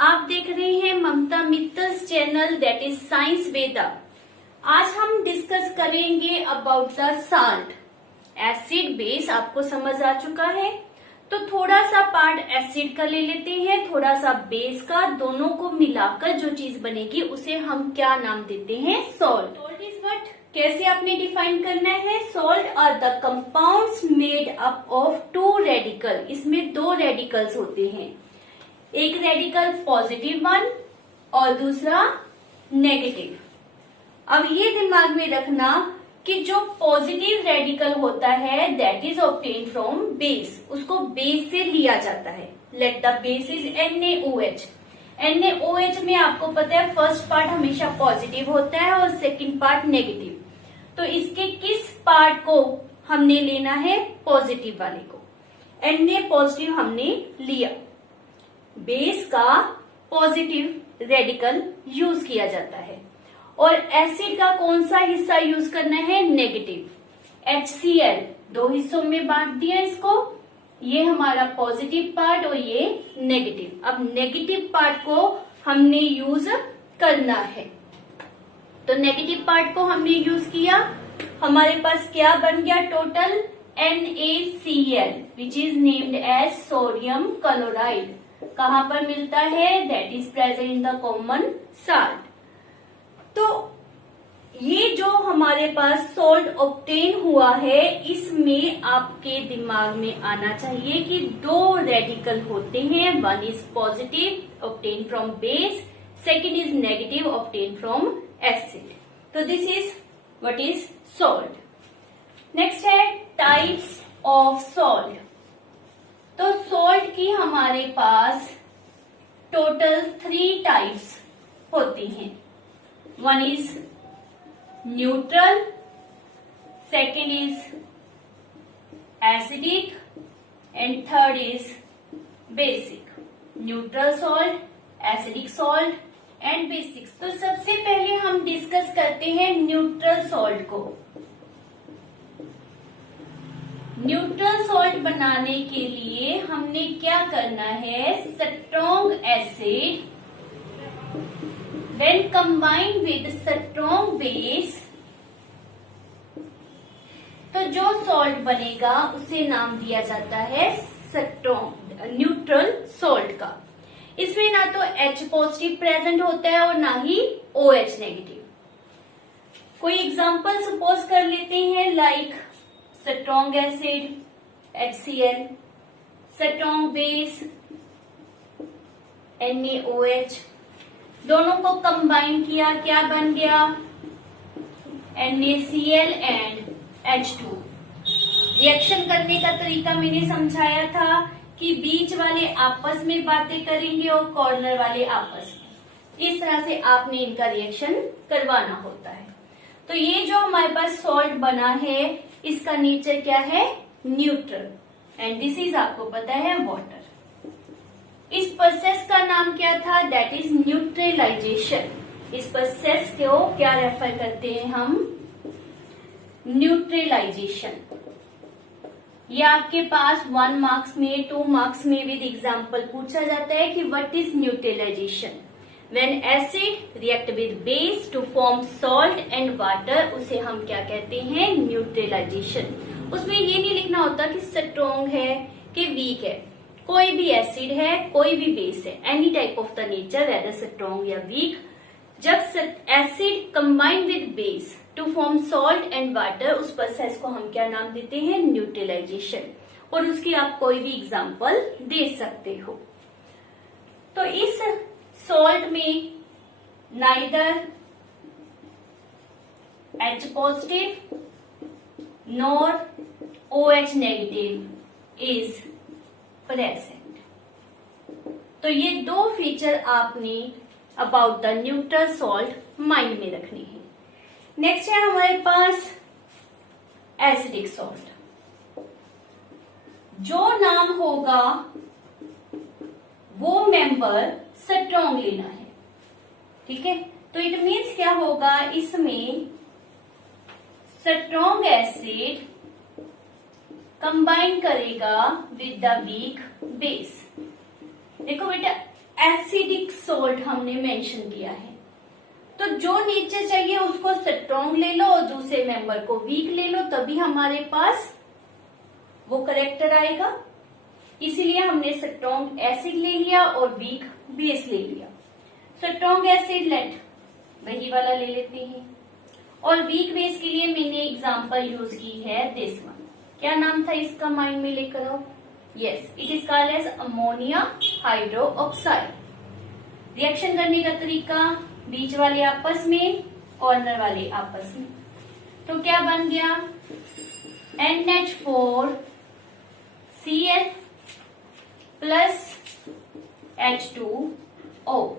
आप देख रहे हैं ममता मित्तल्स चैनल दैट इज साइंस वेदा। आज हम डिस्कस करेंगे about the salt. Acid base आपको समझ आ चुका है, तो थोड़ा सा पार्ट एसिड का ले लेते हैं, थोड़ा सा बेस का, दोनों को मिलाकर जो चीज बनेगी उसे हम क्या नाम देते हैं? सॉल्ट। Salt is what? कैसे आपने डिफाइन करना है? Salt are the compounds made up of two radical. इसमें दो रेडिकल्स होते हैं, एक रेडिकल पॉजिटिव वन और दूसरा नेगेटिव। अब ये दिमाग में रखना कि जो पॉजिटिव रेडिकल होता है that is obtain from base, उसको बेस से लिया जाता है। Let the base is NaOH। NaOH में आपको पता है फर्स्ट पार्ट हमेशा पॉजिटिव होता है और सेकंड पार्ट नेगेटिव। तो इसके किस पार्ट को हमने लेना है? पॉजिटिव वाले को। Na पॉजिटिव हमने लिया, बेस का पॉजिटिव रेडिकल यूज किया जाता है। और एसिड का कौन सा हिस्सा यूज करना है? नेगेटिव। HCl दो हिस्सों में बांट दिया इसको, ये हमारा पॉजिटिव पार्ट और ये नेगेटिव। अब नेगेटिव पार्ट को हमने यूज करना है, तो नेगेटिव पार्ट को हमने यूज किया, हमारे पास क्या बन गया total? NaCl which is named as sodium chloride. कहाँ पर मिलता है? That is present in the common salt. तो ये जो हमारे पास सॉल्ट ऑब्टेन हुआ है, इसमें आपके दिमाग में आना चाहिए कि दो रेडिकल होते हैं, one is positive obtain from base, second is negative obtain from acid. तो this is what is salt. Next है टाइप्स ऑफ सॉल्ट। तो सॉल्ट की हमारे पास टोटल 3 टाइप्स होती हैं। One is neutral, second is acidic and third is basic. Neutral salt, acidic salt and basic. तो सबसे पहले हम डिस्कस करते हैं न्यूट्रल सॉल्ट को। न्यूट्रल सॉल्ट बनाने के लिए हमने क्या करना है? Strong acid when combined with strong base, तो जो सॉल्ट बनेगा उसे नाम दिया जाता है स्ट्रॉन्ग न्यूट्रल सॉल्ट का। इसमें ना तो H पॉजिटिव प्रेजेंट होता है और ना ही OH नेगेटिव। कोई एग्जांपल सपोज कर लेते हैं, like strong acid HCl, strong base NaOH, दोनों को कंबाइन किया, क्या बन गया? NaCl and H2। रिएक्शन करने का तरीका मैंने समझाया था कि बीच वाले आपस में बातें करेंगे और कॉर्नर वाले आपस में। इस तरह से आपने इनका रिएक्शन करवाना होता है। तो ये जो हमारे पास सॉल्ट बना है, इसका नेचर क्या है? न्यूट्रल, एंड दिस इज आपको पता है वाटर। इस प्रोसेस का नाम क्या था? That is neutralisation. इस प्रोसेस को क्या रेफर करते हैं हम? न्यूट्रलाइजेशन। ये आपके पास 1 मार्क्स में, 2 मार्क्स में विद एग्जांपल पूछा जाता है कि what is neutralisation. When acid react with base to form salt and water, उसे हम क्या कहते हैं? न्यूट्रलाइजेशन। उसमें ये नहीं लिखना होता कि स्ट्रॉन्ग है कि वीक है, कोई भी एसिड है, कोई भी बेस है, any type of the nature, whether strong या वीक। जब acid combine with base to form salt and water, उस प्रोसेस को हम क्या नाम देते हैं? न्यूट्रलाइजेशन। और उसकी आप कोई भी एग्जांपल दे सकते हो। तो इस सॉल्ट में neither H positive nor OH negative is present. तो ये दो फीचर आपने about the neutral salt mind में रखनी है। नेक्स्ट है हमारे पास एसिडिक सॉल्ट। जो नाम होगा वो मेंबर स्ट्रॉन्ग लेना है, ठीक है? तो इट मीन्स क्या होगा? इसमें स्ट्रॉन्ग एसिड कंबाइन करेगा विद द वीक बेस। देखो बेटा, एसिडिक सॉल्ट हमने मेंशन किया है। तो जो नेचर चाहिए उसको स्ट्रॉन्ग ले लो और दूसरे मेंबर को वीक ले लो, तभी हमारे पास वो करेक्टर आएगा। इसीलिए हमने स्ट्रॉन्ग एसिड ले लिया और वीक बेस ले लिया। स्ट्रॉन्ग एसिड लेट वही वाला ले लेते हैं, और वीक बेस के लिए मैंने एग्जांपल यूज की है दिस वन। क्या नाम था इसका, माइंड में लेकर आओ। Yes, it is called as ammonia hydroxide. Reaction करने का तरीका, बीच वाले आपस में, कॉर्नर वाले आपस में। तो क्या बन गया, NH4 Cl प्लस H2O।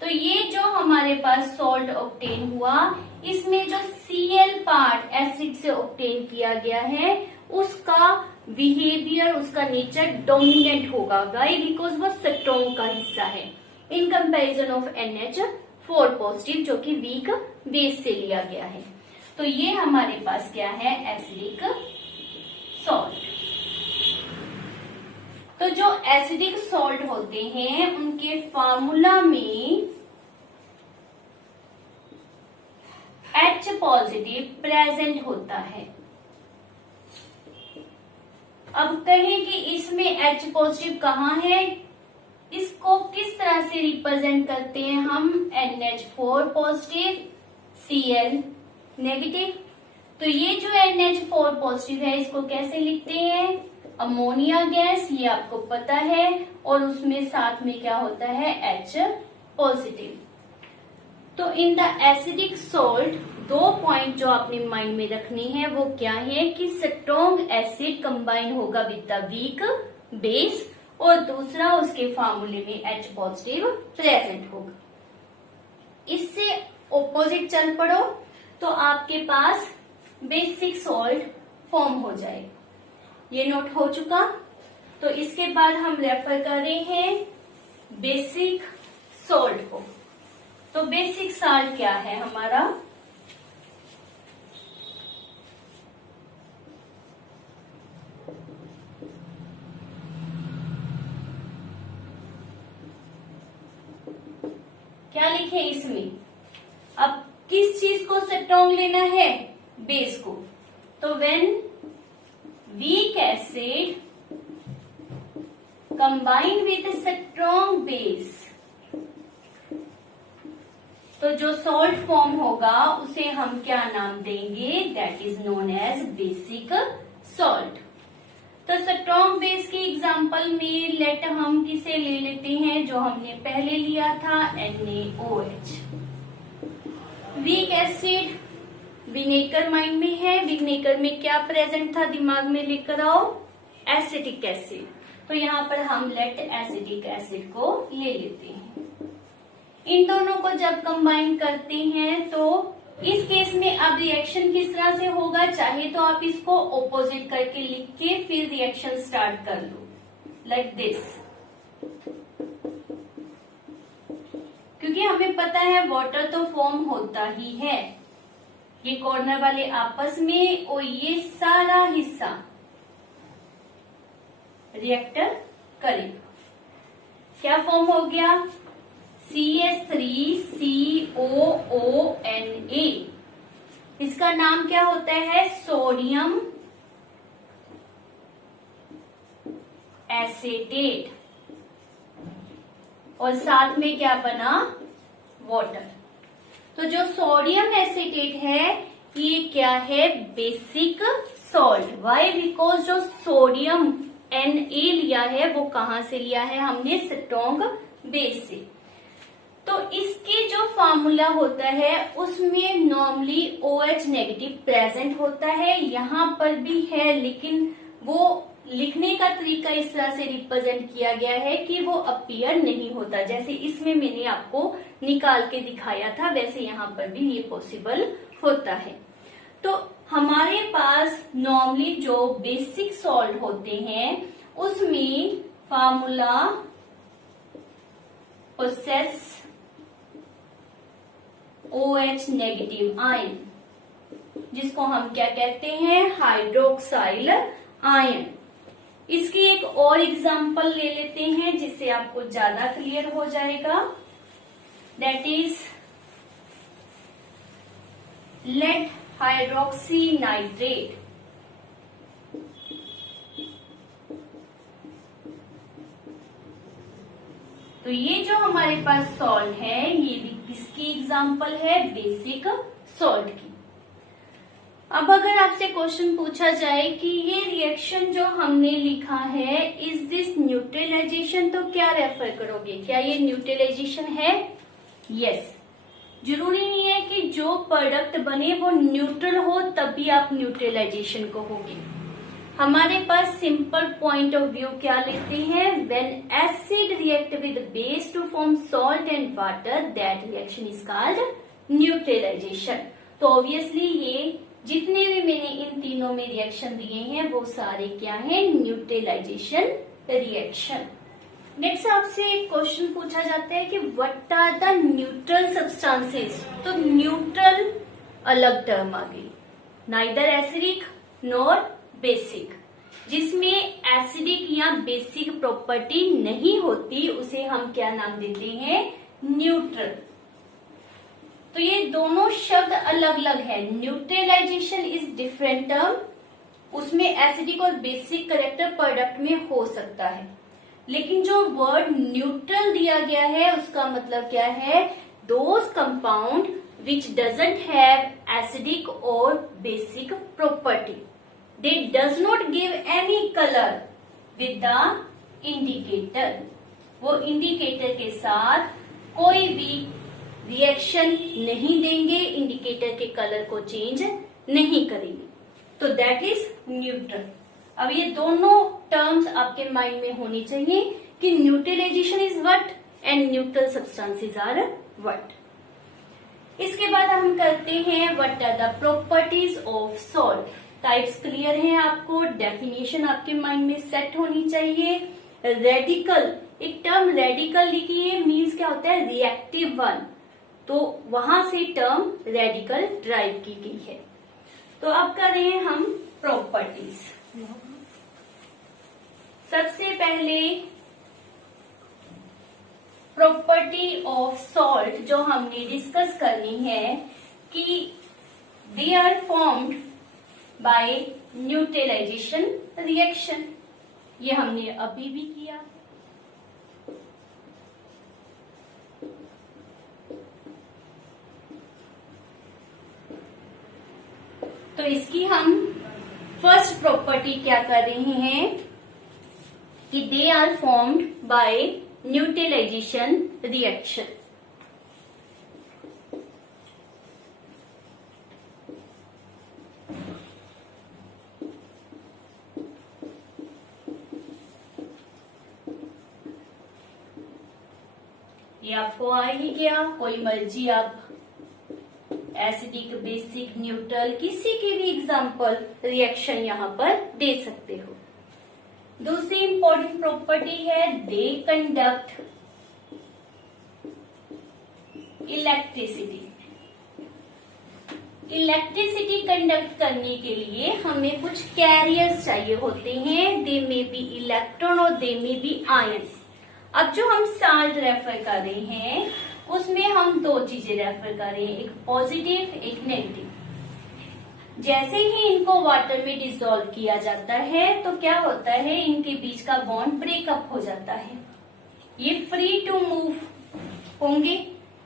तो ये जो हमारे पास सॉल्ट ऑब्टेन हुआ, इसमें जो Cl पार्ट एसिड से ऑब्टेन किया गया है उसका बिहेवियर, उसका नेचर डोमिनेंट होगा। वाई? बिकॉज वो स्ट्रॉन्ग का हिस्सा है in comparison of NH4 positive जो कि वीक बेस से लिया गया है। तो ये हमारे पास क्या है, एसिडिक सॉल्ट। तो जो एसिडिक सॉल्ट होते हैं उनके फार्मूला में H पॉजिटिव प्रेजेंट होता है। अब कहें कि इसमें H पॉजिटिव कहाँ है, इसको किस तरह से रिप्रेजेंट करते हैं हम, NH4 पॉजिटिव Cl नेगेटिव। तो ये जो NH4 पॉजिटिव है इसको कैसे लिखते हैं, अमोनिया गैस, ये आपको पता है, और उसमें साथ में क्या होता है, H पॉजिटिव। तो इन द एसिडिक सॉल्ट दो पॉइंट जो आपने माइंड में रखनी है वो क्या है कि स्ट्रॉन्ग एसिड कंबाइन होगा विद द वीक बेस, और दूसरा उसके फार्मूले में H पॉजिटिव प्रेजेंट होगा। इससे ऑपोजिट चल पड़ो तो आपके पास बेसिक सॉल्ट फॉर्म हो जाएगा। ये नोट हो चुका। तो इसके बाद हम रेफर कर रहे हैं बेसिक सॉल्ट को। तो बेसिक सॉल्ट क्या है हमारा, क्या लिखे इसमें, अब किस चीज को स्ट्रॉन्ग लेना है, बेस को। तो when weak acid combine with strong base, तो जो सॉल्ट फॉर्म होगा उसे हम क्या नाम देंगे, that is known as basic salt. तो स्ट्रॉन्ग बेस की एग्जांपल में लेट हम किसे ले लेते हैं, जो हमने पहले लिया था NaOH। Weak acid vinegar mind में है, विनेगर में क्या प्रेजेंट था, दिमाग में लेकर आओ, एसिटिक एसिड। तो यहाँ पर हम लेट एसिटिक एसिड को ले लेते हैं। इन दोनों को जब कंबाइन करते हैं तो इस केस में अब रिएक्शन किस तरह से होगा, चाहे तो आप इसको ऑपोजिट करके लिख के फिर रिएक्शन स्टार्ट कर लो, लाइक दिस। क्योंकि हमें पता है वाटर तो फॉर्म होता ही है, ये कॉर्नर वाले आपस में और ये सारा हिस्सा रिएक्टर करेगा। क्या फॉर्म हो गया, CH3COONA। इसका नाम क्या होता है, सोडियम एसीटेट, और साथ में क्या बना, वाटर। तो जो सोडियम एसीटेट है ये क्या है, बेसिक सॉल्ट। वाई? बिकॉज जो सोडियम Na लिया है वो कहाँ से लिया है, हमने स्ट्रॉन्ग बेस से। तो इसके जो फार्मूला होता है उसमें नॉर्मली OH नेगेटिव प्रेजेंट होता है, यहाँ पर भी है, लेकिन वो लिखने का तरीका इस तरह से रिप्रेजेंट किया गया है कि वो अपीयर नहीं होता। जैसे इसमें मैंने आपको निकाल के दिखाया था, वैसे यहाँ पर भी ये पॉसिबल होता है। तो हमारे पास नॉर्मली जो बेसिक सॉल्ट होते हैं उसमें formula possess OH negative ion, जिसको हम क्या कहते हैं, हाइड्रोक्साइल आयन। इसकी एक और एग्जांपल ले लेते हैं जिससे आपको ज्यादा क्लियर हो जाएगा। That is lead hydroxy nitrate. तो ये जो हमारे पास सॉल्ट है ये भी किसकी एग्जांपल है? बेसिक सॉल्ट की। अब अगर आपसे क्वेश्चन पूछा जाए कि ये रिएक्शन जो हमने लिखा है इज दिस न्यूट्रलाइजेशन, तो क्या रेफर करोगे? क्या ये न्यूट्रलाइजेशन है? यस। जरूरी नहीं है कि जो प्रोडक्ट बने वो न्यूट्रल हो तभी आप न्यूट्रलाइजेशन कहोगे। हमारे पास सिंपल पॉइंट ऑफ व्यू क्या लेते हैं? When acid react with base to form salt and water that reaction is called neutralisation. तो ऑब्वियसली ये जितने भी मैंने इन तीनों में रिएक्शन दिए हैं वो सारे क्या हैं? Neutralisation reaction. नेक्स्ट आपसे एक क्वेश्चन पूछा जाता है कि what are the neutral substances. तो न्यूट्रल अलग टर्म आ गई, नाइदर एसिडिक नॉर बेसिक। जिसमें एसिडिक या बेसिक प्रॉपर्टी नहीं होती उसे हम क्या नाम देते हैं? न्यूट्रल। तो ये दोनों शब्द अलग अलग है। न्यूट्रलाइजेशन इज डिफरेंट टर्म, उसमें एसिडिक और बेसिक कैरेक्टर प्रोडक्ट में हो सकता है, लेकिन जो वर्ड न्यूट्रल दिया गया है उसका मतलब क्या है? Those compound which doesn't have acidic और basic property, they does not give any colour with the indicator. वो इंडिकेटर के साथ कोई भी रिएक्शन नहीं देंगे, इंडिकेटर के कलर को चेंज नहीं करेंगे, तो दैट इज न्यूट्रल। अब ये दोनों टर्म्स आपके माइंड में होनी चाहिए कि neutralisation is what and neutral substances are what. इसके बाद हम करते हैं what are the properties of salt. Types clear हैं आपको, डेफिनेशन आपके माइंड में सेट होनी चाहिए। रेडिकल, एक टर्म रेडिकल लिखी है, मीन्स क्या होता है? रिएक्टिव वन, तो वहां से टर्म रेडिकल ड्राइव की गई है। तो अब कर रहे हैं हम प्रॉपर्टीज। सबसे पहले प्रॉपर्टी ऑफ सॉल्ट जो हमने डिस्कस करनी है कि they are formed by neutralisation reaction. ये हमने अभी भी किया। तो इसकी हम फर्स्ट प्रॉपर्टी क्या कर रहे हैं कि they are formed by neutralisation reaction. ये आपको आ ही गया, कोई मर्जी आप एसिडिक, बेसिक, न्यूट्रल किसी की भी एग्जाम्पल रिएक्शन यहाँ पर दे सकते हो। दूसरी इंपॉर्टेंट प्रॉपर्टी है दे कंडक्ट इलेक्ट्रिसिटी। इलेक्ट्रिसिटी कंडक्ट करने के लिए हमें कुछ कैरियर्स चाहिए होते हैं, दे में बी इलेक्ट्रॉन और दे में बी आयन। अब जो हम साल्ट रेफर कर रहे हैं उसमें हम दो चीजें रेफर कर रहे हैं, एक पॉजिटिव एक नेगेटिव। जैसे ही इनको वाटर में डिसॉल्व किया जाता है तो क्या होता है? इनके बीच का बॉन्ड ब्रेकअप हो जाता है, ये फ्री टू मूव होंगे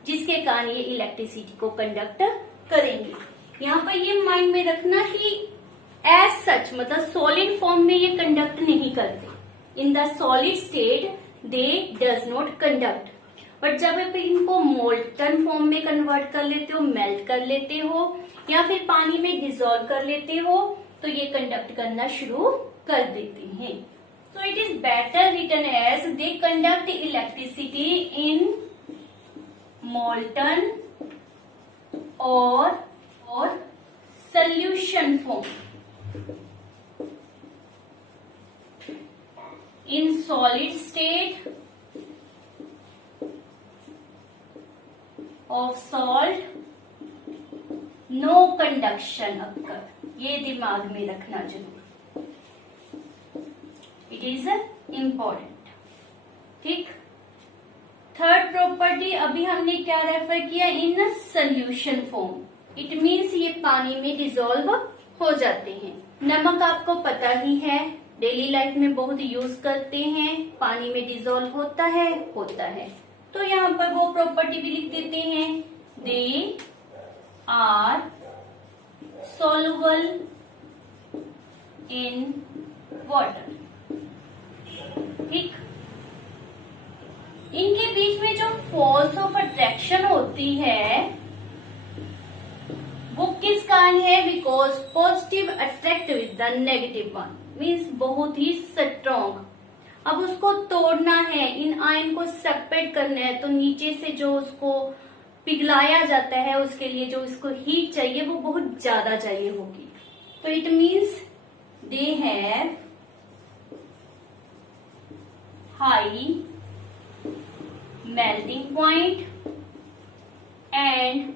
जिसके कारण ये इलेक्ट्रिसिटी को कंडक्ट करेंगे। यहाँ पर ये माइंड में रखना कि एज सच मतलब सॉलिड फॉर्म में ये कंडक्ट नहीं करते। In the solid state they does not conduct, but जब आप इनको मोल्टन फॉर्म में कन्वर्ट कर लेते हो, मेल्ट कर लेते हो या फिर पानी में डिसॉल्व कर लेते हो तो ये कंडक्ट करना शुरू कर देते हैं। So it is better written as they conduct electricity in molten और solution form. In solid state of salt no conduction occur, ये दिमाग में रखना जरूर। It it is important. ठीक। थर्ड प्रॉपर्टी अभी हमने क्या रेफर किया, in solution form. It means ये पानी में डिसॉल्व हो जाते हैं। नमक आपको पता ही है, डेली लाइफ में बहुत यूज करते हैं, पानी में डिसॉल्व होता है। तो यहाँ पर वो प्रॉपर्टी भी लिख देते हैं, they are soluble in water। ठीक। इनके बीच में जो फोर्स ऑफ अट्रैक्शन होती है वो किस कारण है, because positive attract with the negative one, means बहुत ही स्ट्रॉन्ग। अब उसको तोड़ना है, इन आयन को सेपरेट करना है, तो नीचे से जो उसको पिघलाया जाता है उसके लिए जो इसको हीट चाहिए वो बहुत ज्यादा चाहिए होगी। तो it means they have high melting point and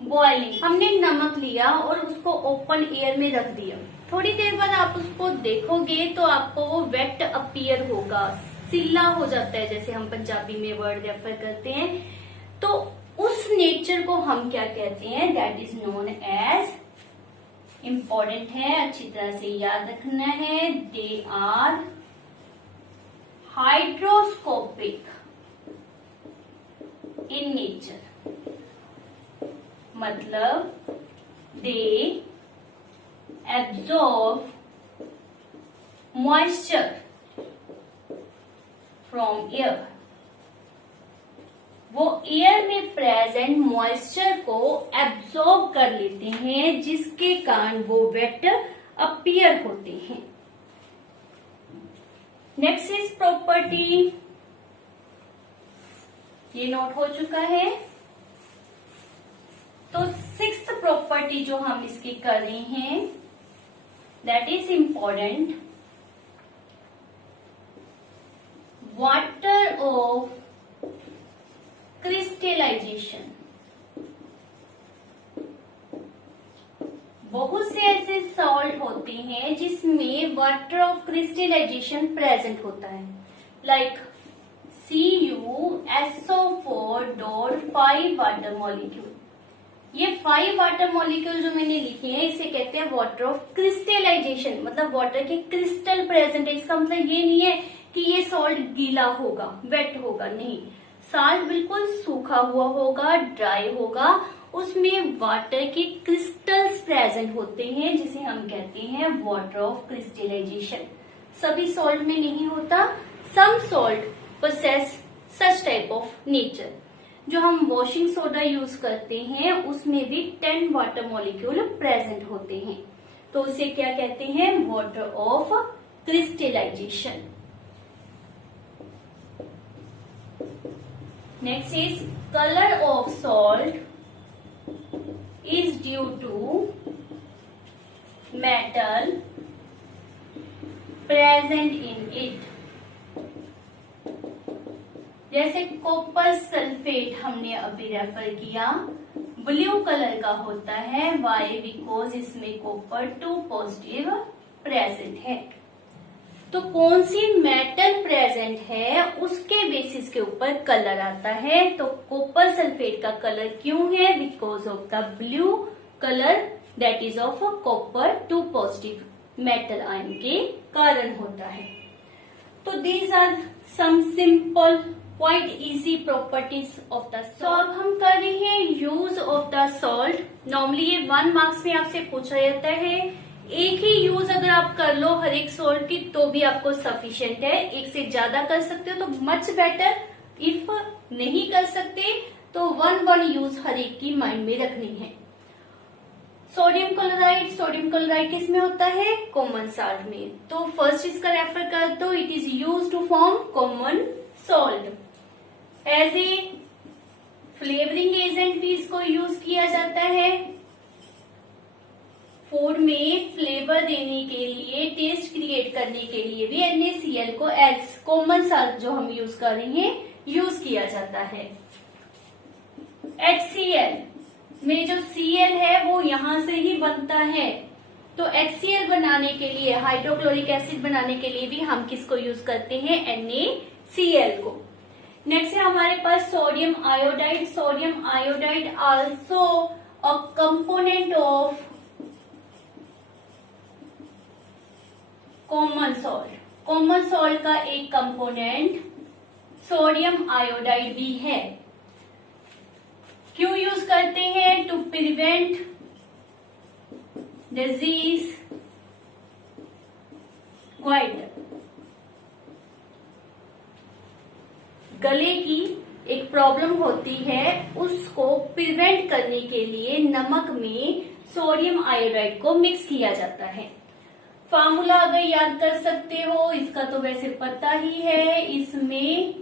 boiling. हमने नमक लिया और उसको ओपन एयर में रख दिया, थोड़ी देर बाद आप उसको देखोगे तो आपको वो वेट अपीयर होगा, सिल्ला हो जाता है, जैसे हम पंजाबी में वर्ड रेफर करते हैं। तो उस नेचर को हम क्या कहते हैं, that is known as, important है, अच्छी तरह से याद रखना है, they are hydroscopic in nature. मतलब they absorb moisture from air. वो एयर में प्रेजेंट मॉइस्चर को एब्जॉर्ब कर लेते हैं, जिसके कारण वो वेट अपीयर होते हैं। नेक्स्ट इज प्रॉपर्टी, ये नोट हो चुका है। तो सिक्स्थ प्रॉपर्टी जो हम इसकी कर रहे हैं, that is important, water of crystallisation. बहुत से ऐसे सॉल्ट होते हैं जिसमें वाटर ऑफ क्रिस्टलाइजेशन प्रेजेंट होता है, लाइक CuSO4.5 वाटर मॉलिक्यूल। ये 5 वाटर मॉलिक्यूल जो मैंने लिखे हैं इसे कहते हैं वाटर ऑफ क्रिस्टलाइजेशन, मतलब वाटर के क्रिस्टल प्रेजेंट है। इसका मतलब ये नहीं है कि ये सॉल्ट गीला होगा, वेट होगा, नहीं, सॉल्ट बिल्कुल सूखा हुआ होगा, ड्राई होगा, उसमें वाटर के क्रिस्टल्स प्रेजेंट होते हैं, जिसे हम कहते हैं वाटर ऑफ क्रिस्टलाइजेशन। सभी सॉल्ट में नहीं होता, some salt possess such type of nature. जो हम वॉशिंग सोडा यूज करते हैं उसमें भी 10 वाटर मॉलिक्यूल प्रेजेंट होते हैं, तो उसे क्या कहते हैं, water of crystallisation. Next is color of salt is due to metal present in it। जैसे कॉपर सल्फेट हमने अभी रेफर किया, ब्लू कलर का होता है, वाई, बिकॉज इसमें कॉपर 2 पॉजिटिव प्रेजेंट है। तो कौन सी मेटल प्रेजेंट है उसके बेसिस के ऊपर कलर आता है। तो कॉपर सल्फेट का कलर क्यों है, because of the blue colour that is of copper 2 positive metal ion के कारण होता है। तो these are some simple quite easy properties of the salt. तो अब हम कर रहे हैं use of the salt. Normally ये 1 मार्क्स में आपसे पूछा जाता है, एक ही यूज अगर आप कर लो हर एक सॉल्ट की तो भी आपको सफिशिएंट है। एक से ज्यादा कर सकते हो तो मच बेटर, इफ नहीं कर सकते तो 1 यूज हर एक की माइंड में रखनी है। सोडियम क्लोराइड किस में होता है, कॉमन सॉल्ट में। तो फर्स्ट इसका रेफर कर दो, it is use to form common salt. As a flavouring agent भी इसको यूज किया जाता है, फूड में फ्लेवर देने के लिए, टेस्ट क्रिएट करने के लिए भी NaCl को एज कॉमन सॉल्ट जो हम यूज कर रहे हैं यूज किया जाता है। HCl में जो Cl है वो यहां से ही बनता है, तो HCl बनाने के लिए, हाइड्रोक्लोरिक एसिड बनाने के लिए भी हम किसको यूज करते हैं, NaCl को। नेक्स्ट है हमारे पास sodium iodide. Sodium iodide also a component of common salt. Common salt का एक कंपोनेंट सोडियम आयोडाइड भी है। क्यों यूज करते हैं, टू प्रिवेंट डिजीज क्वाइट। गले की एक प्रॉब्लम होती है, उसको प्रिवेंट करने के लिए नमक में सोडियम आयोडाइड को मिक्स किया जाता है। फार्मूला अगर याद कर सकते हो, इसका तो वैसे पता ही है, इसमें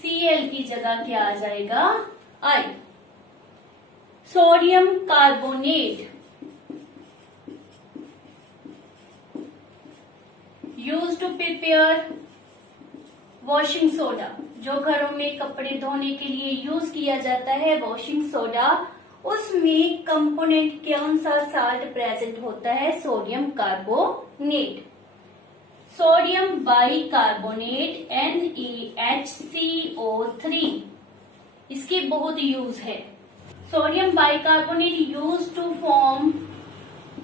Cl की जगह क्या आ जाएगा, I। Sodium carbonate use to prepare washing soda. जो घरों में कपड़े धोने के लिए यूज किया जाता है वॉशिंग सोडा, उसमें कंपोनेंट कौन सा साल्ट प्रेजेंट होता है, sodium carbonate. Sodium bicarbonate NaHCO3, इसके बहुत यूज है। Sodium bicarbonate use to form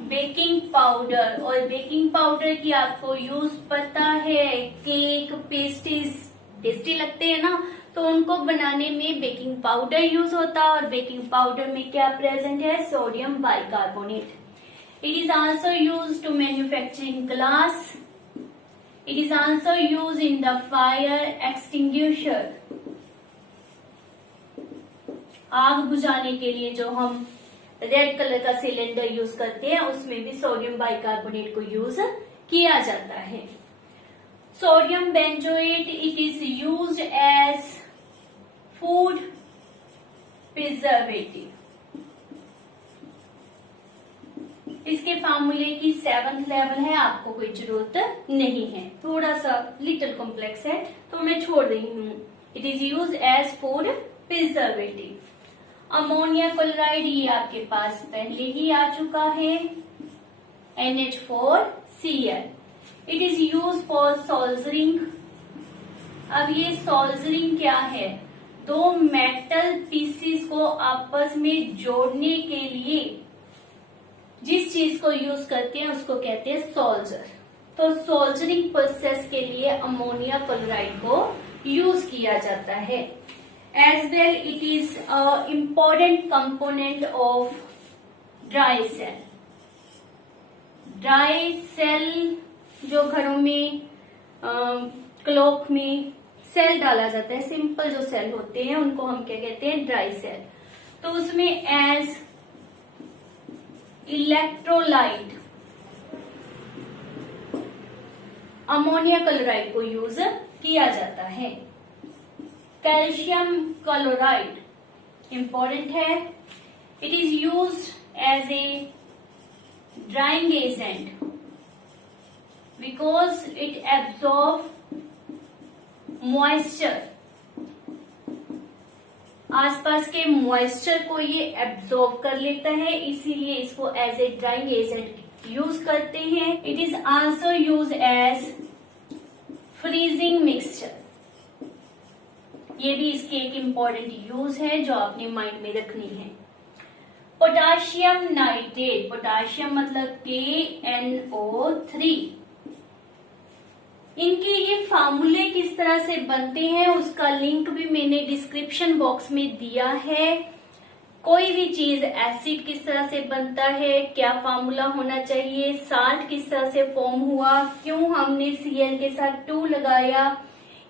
baking powder, और बेकिंग पाउडर की आपको यूज पता है, केक पेस्ट्रीज टेस्टी लगते हैं ना, तो उनको बनाने में बेकिंग पाउडर यूज होता है, और बेकिंग पाउडर में क्या प्रेजेंट है, sodium bicarbonate. It is also use to manufacturing glass. It is also use in the fire extinguisher. आग बुझाने के लिए जो हम रेड कलर का सिलेंडर यूज करते हैं, उसमें भी सोडियम बाइकार्बोनेट को यूज किया जाता है। Sodium benzoate, it is used as food preservative. इसके फार्मूले की 7th लेवल है, आपको कोई जरूरत नहीं है, थोड़ा सा लिटिल कॉम्प्लेक्स है तो मैं छोड़ रही हूँ। It is use as food preservative. Ammonia chloride, ये आपके पास पहले ही आ चुका है, NH4Cl। It is use for soldering. अब ये सोल्जरिंग क्या है, दो मेटल पीसीस को आपस में जोड़ने के लिए जिस चीज को यूज करते हैं उसको कहते हैं सोल्जर। तो सोल्जरिंग प्रोसेस के लिए अमोनिया क्लोराइड को यूज किया जाता है। As well, it is a important component of dry cell. Dry cell जो घरों में क्लॉक में सेल डाला जाता है, सिंपल जो सेल होते हैं उनको हम क्या कहते हैं, ड्राई सेल। तो उसमें एज इलेक्ट्रोलाइट अमोनिया क्लोराइड को यूज किया जाता है। कैल्शियम क्लोराइड इंपॉर्टेंट है। It is used as a drying agent because it absorb moisture. आसपास के मॉइस्चर को ये एब्जॉर्ब कर लेता है, इसीलिए इसको as a drying agent use करते हैं। It is also use as freezing mixture. ये भी इसके एक इम्पॉर्टेंट यूज है जो आपने माइंड में रखनी है। पोटाशियम नाइट्रेट, पोटाशियम मतलब KNO3। इनके ये फार्मूले किस तरह से बनते हैं उसका लिंक भी मैंने डिस्क्रिप्शन बॉक्स में दिया है। कोई भी चीज, एसिड किस तरह से बनता है, क्या फार्मूला होना चाहिए, साल्ट किस तरह से फॉर्म हुआ, क्यों हमने Cl के साथ 2 लगाया,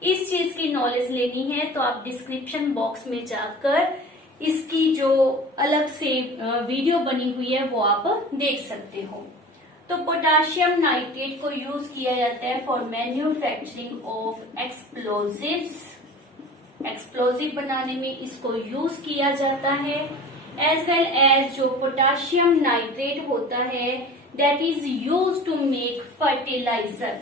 इस चीज की नॉलेज लेनी है तो आप डिस्क्रिप्शन बॉक्स में जाकर इसकी जो अलग से वीडियो बनी हुई है वो आप देख सकते हो। तो पोटाशियम नाइट्रेट को यूज किया जाता है for manufacturing of explosives. Explosive बनाने में इसको यूज किया जाता है। एज वेल एज जो पोटाशियम नाइट्रेट होता है that is use to make fertiliser.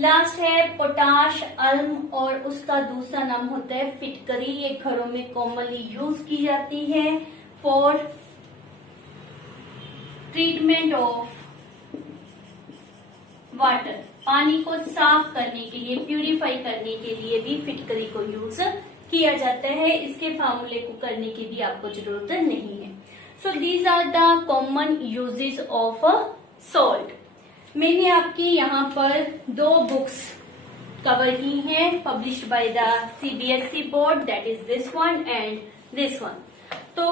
Last है पोटाश अल्म और उसका दूसरा नाम होता है फिटकरी। ये घरों में कॉमनली यूज की जाती है फॉर ट्रीटमेंट ऑफ वाटर। पानी को साफ करने के लिए, प्यूरिफाई करने के लिए भी फिटकरी को यूज किया जाता है। इसके फार्मूले को करने की भी आपको जरूरत नहीं है। So these are the common uses of salt. मैंने आपकी यहाँ पर 2 बुक्स कवर की हैं published by the CBSE board, that is this one and this one. तो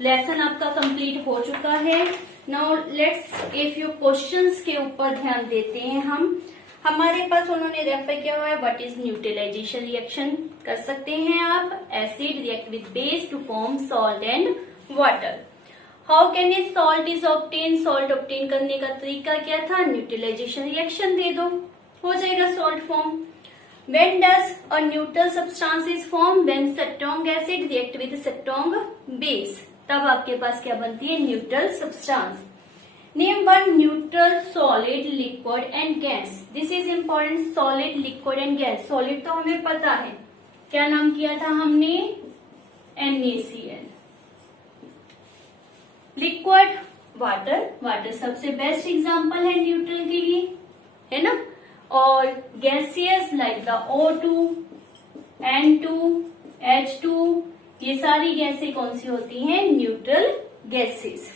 लेसन आपका कंप्लीट हो चुका है। Now let's a few questions के ऊपर ध्यान देते हैं हम। हमारे पास उन्होंने रेफर किया हुआ है व्हाट इज न्यूट्रलाइजेशन रिएक्शन। कर सकते हैं आप, acid react with base to form salt and water. How can a salt is obtain, salt obtain करने का तरीका क्या था, न्यूट्रलाइजेशन रिएक्शन दे दो, हो जाएगा salt form. When does a neutral substance is formed? When strong acid react with strong base, तब आपके पास क्या बनती है, neutral substance. Name one neutral solid liquid and gas. This is important, solid liquid and gas. Solid तो हमें पता है, क्या नाम किया था हमने, NaCl। लिक्विड वाटर, वाटर सबसे बेस्ट एग्जांपल है न्यूट्रल के लिए, है ना। और gaseous like the O2, N2, H2, ये सारी गैसें कौन सी होती हैं, न्यूट्रल गैसेस।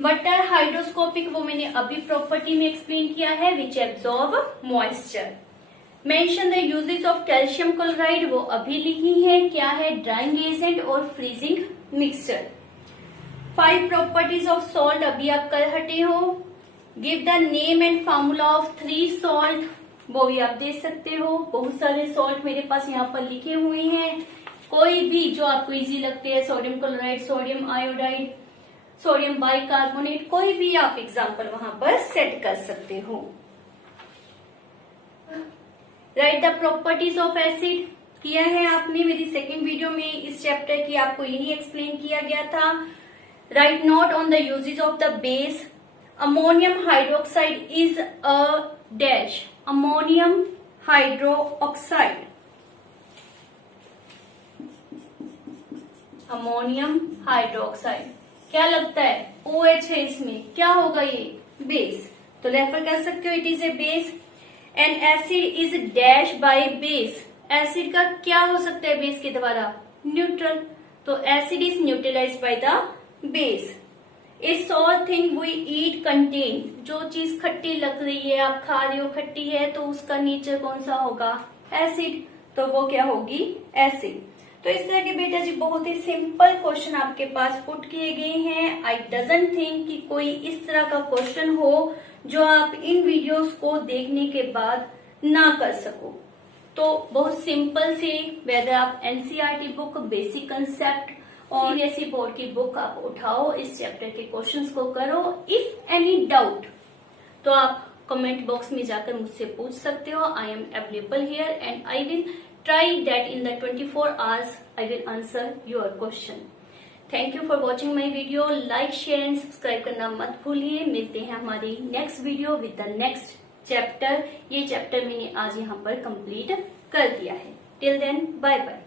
वाटर हाइड्रोस्कोपिक, वो मैंने अभी प्रॉपर्टी में एक्सप्लेन किया है, विच absorb moisture. Mention the uses of calcium chloride, वो अभी लिखी है, क्या है, ड्राइंग एजेंट और freezing mixture. 5 properties of salt अभी आप कर हटे हो। Give the name and formula of 3 salt, वो भी आप दे सकते हो। बहुत सारे सॉल्ट मेरे पास यहाँ पर लिखे हुए हैं, कोई भी जो आपको इजी लगते हैं, sodium chloride, sodium iodide, sodium bicarbonate, कोई भी आप एग्जाम्पल वहां पर सेट कर सकते हो। Right the properties of acid, किया है आपने मेरी सेकेंड वीडियो में, इस चैप्टर की आपको यही एक्सप्लेन किया गया था। Right note on the uses of the base. Ammonium hydroxide is a dash, ammonium hydroxide, ammonium hydroxide क्या लगता है, OH है इसमें, क्या होगा ये, बेस। तो रेफर कर सकते हो, it is a base. N acid is dash by base, acid का क्या हो सकता है बेस के द्वारा, न्यूट्रल। तो acid is neutralised by the base. A sour thing we eat contain, जो चीज खट्टी लग रही है, आप खा रहे हो, खट्टी है, तो उसका नेचर कौन सा होगा, एसिड, तो वो क्या होगी, एसिड। तो इस तरह के बेटा जी बहुत ही सिंपल क्वेश्चन आपके पास पुट किए गए हैं। आई डजंट थिंक कि कोई इस तरह का क्वेश्चन हो जो आप इन वीडियोस को देखने के बाद ना कर सको। तो बहुत सिंपल से, वेदर आप एनसीईआरटी बुक, बेसिक कंसेप्ट और सीबीएसई बोर्ड की बुक आप उठाओ, इस चैप्टर के क्वेश्चंस को करो। इफ एनी डाउट तो आप कमेंट बॉक्स में जाकर मुझसे पूछ सकते हो। I am available here and I will try that in the 24 hours I will answer your question. Thank you for watching my video. Like, share and subscribe करना मत भूलिए। मिलते हैं हमारी next video with the next chapter. ये चैप्टर मैंने आज यहाँ पर कंप्लीट कर दिया है। Till then bye bye.